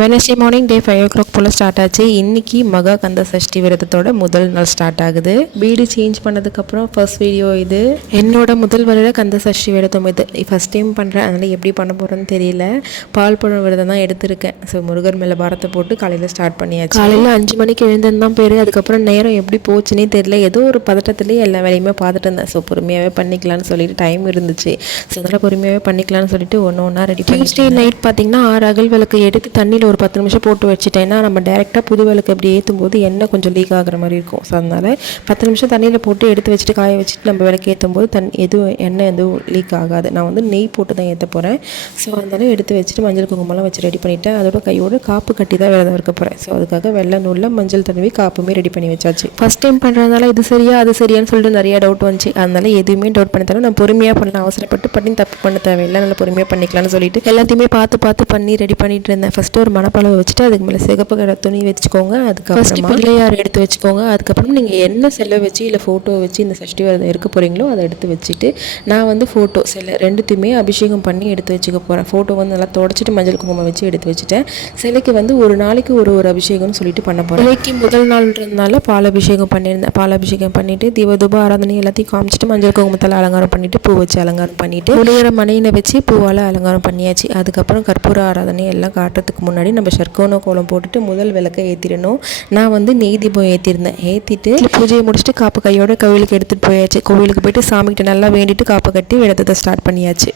Wednesday morning டே 5 o'clock போல் start ஆச்சு. இன்றைக்கி மகா கந்த சஷ்டி விரதத்தோட முதல் நாள் ஸ்டார்ட் ஆகுது. வீடு சேஞ்ச் பண்ணதுக்கப்புறம் ஃபர்ஸ்ட் வீடியோ இது. என்னோட முதல் வருட கந்த சஷ்டி விரதம் இது. ஃபஸ்ட் டைம் பண்ணுறேன், அதனால் எப்படி பண்ண போகிறேன்னு தெரியல. பால் பழம் விரதம் தான் எடுத்திருக்கேன். ஸோ முருகர் மேலே பாரத்தை போட்டு காலையில் ஸ்டார்ட் பண்ணியாச்சு. காலையில் 5 மணிக்கு எழுந்தது தான் பேர். அதுக்கப்புறம் நேரம் எப்படி போச்சுன்னே தெரியல. ஏதோ ஒரு பதட்டத்துலேயே எல்லா வேலையுமே பார்த்துட்டு இருந்தேன். ஸோ பொறுமையாகவே பண்ணிக்கலான்னு சொல்லிட்டு டைம் இருந்துச்சு. ஸோ அதனால் பொறுமையாகவே பண்ணிக்கலான்னு சொல்லிட்டு ஒன்றா ரெடி பண்ணி டியூஸ்டே நைட் பார்த்திங்கன்னா 6 அகல் விளக்கு எடுத்து தண்ணியில் ஒரு 10 நிமிஷம் போட்டு வச்சுட்டேன்னா நம்ம டேரெக்டாக புது விளக்கு அப்படி ஏற்றும் போது எண்ணெய் கொஞ்சம் லீக் ஆகிற மாதிரி இருக்கும். ஸோ அதனால் 10 நிமிஷம் தண்ணியில் போட்டு எடுத்து வச்சுட்டு காய வச்சுட்டு நம்ம விளக்கு ஏற்றும் போது எண்ணெய் எதுவும் லீக் ஆகாது. நான் வந்து நெய் போட்டு தான் ஏற்ற போகிறேன். ஸோ அதனால் எடுத்து வச்சுட்டு மஞ்சள் குங்குமம்லாம் வச்சு ரெடி பண்ணிவிட்டேன். அதோட கையோடு காப்பு கட்டி தான் விரதம் இருக்க போகிறேன். ஸோ அதுக்காக வெள்ளை நூலில் மஞ்சள் தடவி காப்புமே ரெடி பண்ணி வச்சாச்சு. ஃபஸ்ட் டைம் பண்ணுறதுனால இது சரியா அது சரியான்னு சொல்லிட்டு நிறைய டவுட் வந்துச்சு. அதனால் எதுவுமே டவுட் பண்ணி தரேன். நான் பொறுமையாக பண்ணலாம், அவசரப்பட்டு பண்ணி தப்பு பண்ண தேவையில்லை, நல்லா பொறுமையாக பண்ணிக்கலாம்னு சொல்லிட்டு எல்லாத்தையுமே பார்த்து பண்ணி ரெடி பண்ணிட்டு இருந்தேன். ஃபஸ்ட்டு ஒரு மணப்பளவு வச்சுட்டு அதுக்கு மேலே சிகப்பு கலர் துணி வச்சுக்கோங்க. அதுக்கப்புறம் பிள்ளையார் எடுத்து வச்சுக்கோங்க. அதுக்கப்புறம் நீங்கள் என்ன செல்லை வச்சு இல்லை ஃபோட்டோ வச்சு இந்த சஷ்டி விரதம் இருக்க போகிறீங்களோ அதை எடுத்து வச்சுட்டு நான் வந்து ஃபோட்டோ சிலை ரெண்டுத்தையுமே அபிஷேகம் பண்ணி எடுத்து வச்சுக்க போகிறேன். ஃபோட்டோ வந்து நல்லா தொடச்சிட்டு மஞ்சள் குங்குமம் வச்சு எடுத்து வச்சுட்டேன். சிலைக்கு வந்து ஒரு நாளைக்கு ஒரு அபிஷேகம்னு சொல்லிட்டு பண்ண போகிறேன். சிலைக்கு முதல் நாள்ன்றதுனால பால் அபிஷேகம் பண்ணியிருந்தேன். பால் அபிஷேகம் பண்ணிவிட்டு தீப ஆராதனை எல்லாத்தையும் காமிச்சிட்டு மஞ்சள் குங்குமத்தால் அலங்காரம் பண்ணிவிட்டு பூ வச்சு அலங்காரம் பண்ணிவிட்டு முழுகிற மனையினை வச்சு பூவால் அலங்காரம் பண்ணியாச்சு. அதுக்கப்புறம் கற்பூர ஆராதனை எல்லாம் காட்டுறதுக்கு முன்னாடி நம்ம சர்க்கோன கோலம் போட்டுட்டு முதல் விளக்கை ஏற்றிடணும். நான் வந்து நெய் தீபம் ஏற்றிருந்தேன். ஏற்றிட்டு பூஜையை முடிச்சுட்டு காப்பு கையோட கோவிலுக்கு எடுத்துகிட்டு போயாச்சு. கோவிலுக்கு போயிட்டு சாமிக்கிட்ட நல்லா வேண்டிட்டு காப்பு கட்டி விரதத்தை ஸ்டார்ட் பண்ணியாச்சு.